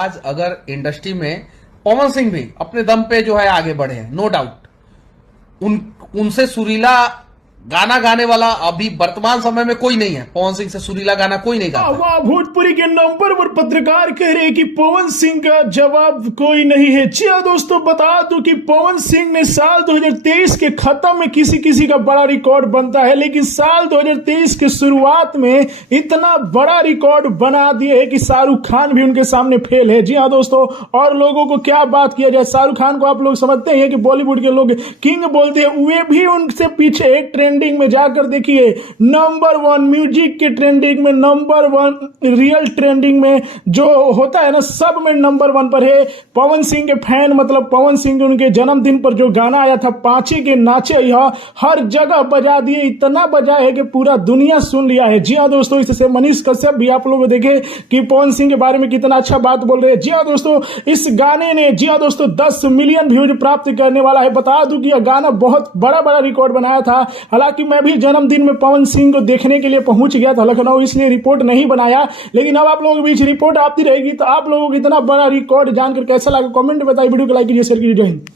आज अगर इंडस्ट्री में पवन सिंह भी अपने दम पे जो है आगे बढ़े हैं, नो डाउट। उनसे सुरीला गाना गाने वाला अभी वर्तमान समय में कोई नहीं है। पवन सिंह से सुरीला गाना कोई नहीं गाता। वाह, भोजपुरी के नंबर वन पत्रकार कह रहे हैं कि पवन सिंह का जवाब कोई नहीं है। जी हाँ दोस्तों, बता दूं कि पवन सिंह ने साल 2023 के खत्म में किसी किसी का बड़ा रिकॉर्ड बनता है, लेकिन साल 2023 के शुरुआत में इतना बड़ा रिकॉर्ड बना दिए है कि शाहरुख खान भी उनके सामने फेल है। जी हाँ दोस्तों, और लोगों को क्या बात किया जाए, शाहरुख खान को आप लोग समझते हैं कि बॉलीवुड के लोग किंग बोलते हैं, वे भी उनसे पीछे एक ट्रेंडिंग में जाकर देखिए, नंबर वन म्यूजिक के ट्रेंडिंग में, नंबर वन रियल ट्रेंडिंग में जो होता है ना, सब में नंबर वन पर है। पवन सिंह के फैन मतलब पवन सिंह उनके जन्मदिन पर जो गाना आया था पांचे के नाचे, यह हर जगह बजा दिए, इतना बजा है कि पूरा दुनिया सुन लिया है। जी हाँ दोस्तों, इससे मनीष कश्यप भी आप लोग देखे कि पवन सिंह के बारे में कितना अच्छा बात बोल रहे हैं। जी हाँ दोस्तों, इस गाने ने जी हाँ दोस्तों 10 मिलियन व्यूज प्राप्त करने वाला है। बता दूं कि यह गाना बहुत बड़ा बड़ा रिकॉर्ड बनाया था। हालांकि मैं भी जन्मदिन में पवन सिंह को देखने के लिए पहुंच गया था लखनऊ, इसलिए रिपोर्ट नहीं बनाया, लेकिन अब आप लोगों के बीच रिपोर्ट आती रहेगी। तो आप लोगों को इतना बड़ा रिकॉर्ड जानकर कैसा लगा कमेंट में बताइए, वीडियो को लाइक कीजिए, शेयर कीजिए। जय हिंद।